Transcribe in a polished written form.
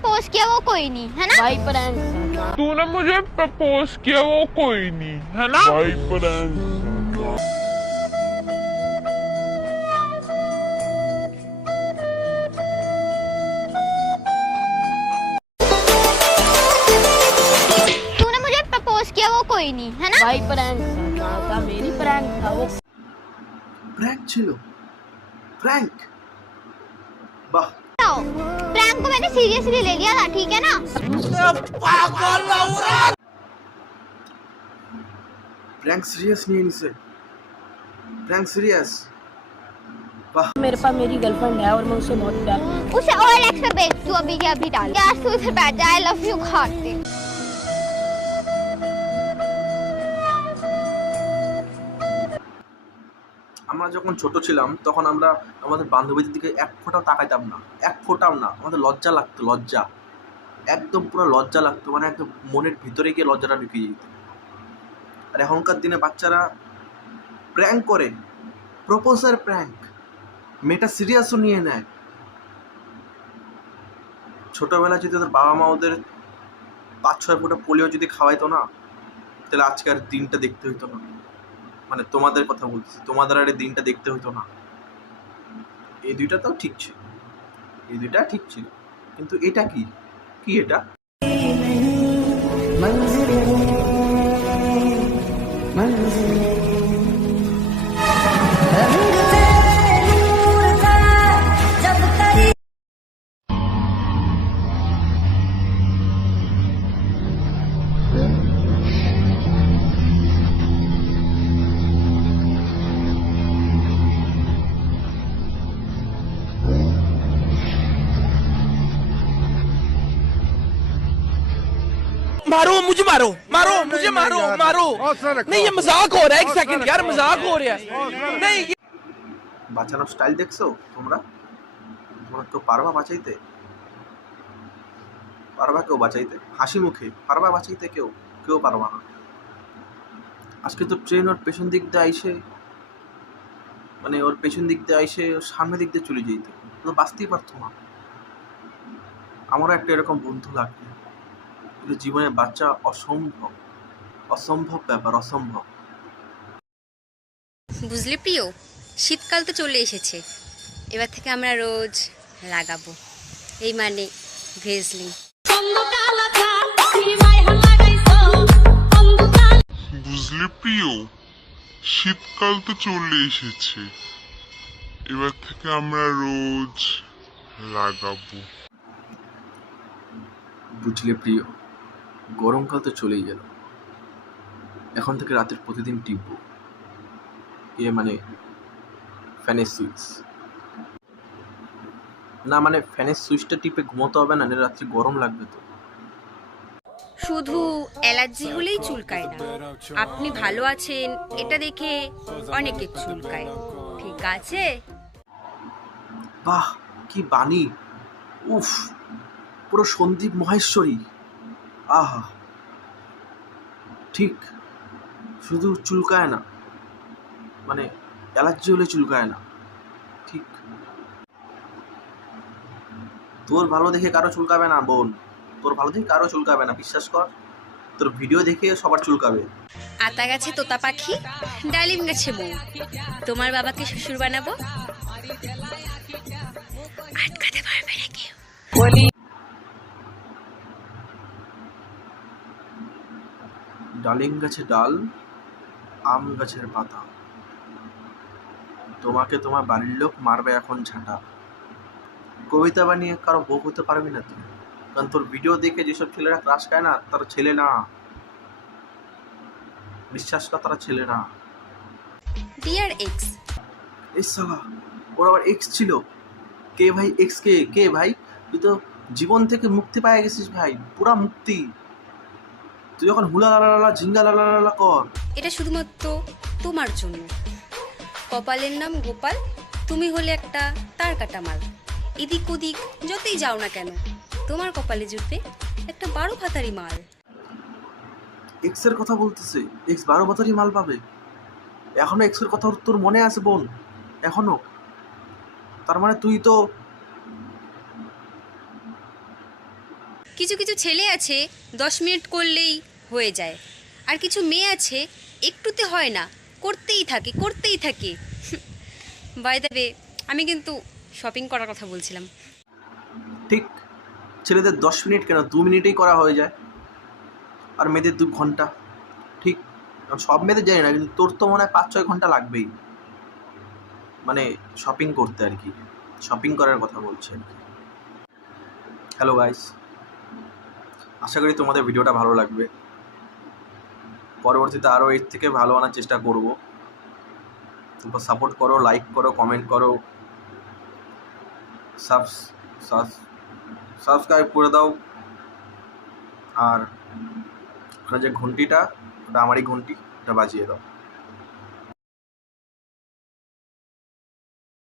Propose किया वो कोई नहीं है ना भाई प्रैंक तूने मुझे प्रपोज किया वो कोई नहीं है ना भाई प्रैंक तूने मुझे प्रपोज किया वो कोई नहीं है ना भाई प्रैंक था मेरी प्रैंक था वो प्रैंक ছিল प्रैंक বাহ प्रैंक को मैंने सीरियसली ले लिया था ठीक है ना प्रैंक सीरियस নিয়ে নিছে प्रैंक सीरियस वाह मेरे पास मेरी गर्लफ्रेंड है और मैं उससे बहुत प्यार करती हूं। उसे OLX पे भेज तू अभी के अभी डाल यार तू उधर बैठ जा आई लव यू खाते আমরা যখন ছোট ছিলাম তখন আমরা আমাদের বান্ধবীদের দিকে এক ফোঁটাও তাকাইতাম না এক ফোঁটাও না আমাদের লজ্জা লাগতো লজ্জা একদম পুরো লজ্জা লাগতো মানে একদম মনের ভিতরে গিয়ে লজ্জাটা ঢুকে যেত আর এখনকার দিনে বাচ্চারা প্র্যাঙ্ক করে প্রপোজাল প্র্যাঙ্ক মেয়েটা সিরিয়াসও নিয়ে নেয় ছোটবেলায় যদি ওদের বাবা মা ওদের 5-6 ফোঁটা পোলিও যদি খাওয়াইতো না তাহলে আজকে আর দিনটা দেখতে হইতো না মানে তোমাদের কথা বলতেছি তোমাদের আর এই দিনটা দেখতে হইতো না এই দুইটা তো ঠিক ছিল এই দুইটা ঠিক ছিল কিন্তু এটা কি কি এটা मारो मुझे मारो मारो मुझे मारो मारो नहीं ये मजाक हो रहा है एक सेकंड यार मजाक हो रहा है नहीं বাঁচানোর স্টাইল দেখছো তোমরা তোমরা কেউ পারবা বাঁচাইতে পারবা কেউ বাঁচাইতে হাসি মুখে পারবা বাঁচাইতে কেউ কেউ পারবা না আজকে তো ট্রেন ওর পেছন দিক দিয়ে আইসে মানে ওর পেছন দিক দিয়ে আইসে ওর সামনের দিক দিয়ে চলে যেত তো বাঁচতেই পারতো না আমারও একটা এরকম বন্ধু লাগবে কিন্তু জীবনে বাচ্চা অসম্ভব অসম্ভব ব্যাপার অসম্ভব বুঝলি প্রিয় শীতকাল তো চলে এসেছে এবার থেকে আমরা রোজ লাগাবো এই মানে ভেজলিন বুঝলি প্রিয় শীতকাল তো চলে এসেছে এবার থেকে আমরা রোজ লাগাবো বুঝলে প্রিয় গরমকাল তো চলেই গেল এখন থেকে রাতের প্রতিদিন টিপবো মানে ফ্যানের সুইচ না মানে ফ্যানের সুইচটা টিপে ঘুমোতে হবে না রাত্রে গরম লাগবে তো শুধু অ্যালার্জি হলেই চুলকায় না আপনি ভালো আছেন এটা দেখে অনেকে চুলকায় ঠিক আছে বাহ কি বাণী উফ পুরো সন্দীপ মহেশ্বরী আহা ঠিক শুধু চুলকায় না মানে অ্যালার্জি হলে চুলকায় না ঠিক তোর ভালো দেখে কারো চুলকাবে না বোন তোর ভালো দেখে কারো চুলকাবে না বিশ্বাস কর তোর ভিডিও দেখে সবার চুলকাবে আতা গাছে তোতা পাখি ডালিম গাছে বউ তোমার বাবাকে শ্বশুর বানাবো আটকাতে পারবে না কেউ ডালিম গাছে ডাল আম গাছের পাতা তোমাকে তোমার বাড়ির লোক মারবে এখন ঝাঁটা কবিতা বানিয়ে কারো বউ হতে পারবি না তুই কারণ তোর ভিডিও দেখে যেসব ছেলেরা ক্রাশ খায় না তারা ছেলে না বিশ্বাস কর তারা ছেলে না ডিয়ার এক্স এই সালা ওর আবার এক্স ছিল কে ভাই এক্স কে ভাই তুই তো জীবন থেকে মুক্তি পেয়ে গেছিস ভাই পুরা মুক্তি তুই যখন হুলা লালা ঝিঙ্গা লালা কর এটা শুধুমাত্র তোমার জন্য কপালের নাম গোপাল তুমি হলে একটা তার কাটা মাল এদিক ওদিক যতই যাও না কেন তোমার কপালে জুটবে একটা 12 ভাতারি মাল এক্স এর কথা বলতেছে এক্স 12 ভাতারি মাল পাবে এখনো এক্স এর কথা তোর মনে আছে বোন এখনো তার মানে তুই তো কিছু কিছু ছেলে আছে 10 মিনিট করলেই হয়ে যায়, আর কিছু মেয়ে আছে একটুতে হয় না, করতেই থাকে। বাই দ্য ওয়ে, আমি কিন্তু শপিং করার কথা বলছিলাম। ঠিক, ছেলেদের 10 মিনিট কেন 2 মিনিটেই করা হয়ে যায়, আর মেয়েদের 2 ঘন্টা। ঠিক, সব মেয়েদের জানি না, কিন্তু তোর তো মনে হয় 5-6 ঘন্টা লাগবেই, মানে শপিং করতে আর কি, শপিং করার কথা বলছি আর কি। হ্যালো গাইস, আশা করি তোমাদের ভিডিওটা ভালো লাগবে। পরবর্তীতে আরও এর থেকে ভালো আনার চেষ্টা করব। তোমরা সাপোর্ট করো, লাইক করো, কমেন্ট করো, সাবস্ক্রাইব করে দাও। আর ওটা যে ঘন্টিটা, ওটা আমারই ঘন্টি, ওটা বাজিয়ে দাও।